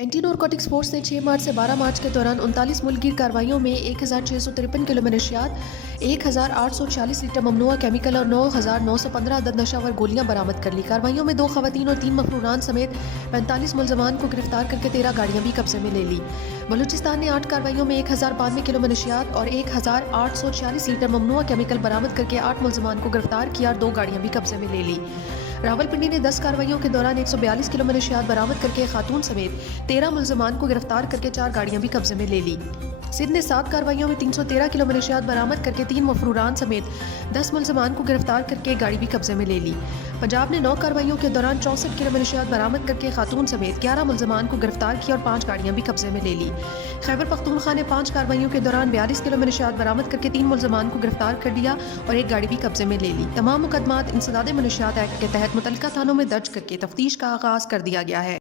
Anti narcotics force نے 6 مارچ سے 12 مارچ کے دوران 39 ملک گیر کارروائیوں میں 1653 کلو منشیات، 1846 لیٹر ممنوعہ کیمیکل اور 9915 عدد نشہ آور گولیاں برآمد کر لی۔ کارروائیوں میں 2 خواتین اور 3 مفروران سمیت 45 ملزمان کو گرفتار کر کے 13 گاڑیاں بھی قبضے میں لے لی۔ بلوچستان نے 8 کارروائیوں میں 1092 کلو منشیات اور 1846 لیٹر ممنوعہ کیمیکل برآمد کر کے 8 ملزمان کو گرفتار کیا اور 2 گاڑیاں بھی قبضے میں لے لی۔ راولپنڈی نے 10 کارروائیوں کے دوران 142 کلو منشیات برآمد کر کے خاتون سمیت 13 ملزمان کو گرفتار کر کے 4 گاڑیاں بھی قبضے میں لے لی۔ سندھ نے 7 کارروائیوں میں 313 کلو منشیات برآمد کر کے 3 مفروران سمیت 10 ملزمان کو گرفتار کر کے گاڑی بھی قبضے میں لے لی۔ پنجاب نے 9 کارروائیوں کے دوران 64 کلو منشیات برآمد کر کے خاتون سمیت 11 ملزمان کو گرفتار کیا اور 5 گاڑیاں بھی قبضے میں لے لی۔ خیبر پختونخوا نے 5 کارروائیوں کے دوران 42 کلو منشیات برآمد کر کے 3 ملزمان کو گرفتار کر لیا اور 1 گاڑی بھی قبضے میں لے لی۔ تمام مقدمات انسداد منشیات ایکٹ کے تحت متعلقہ تھانوں میں درج کر کے تفتیش کا آغاز کر دیا گیا ہے۔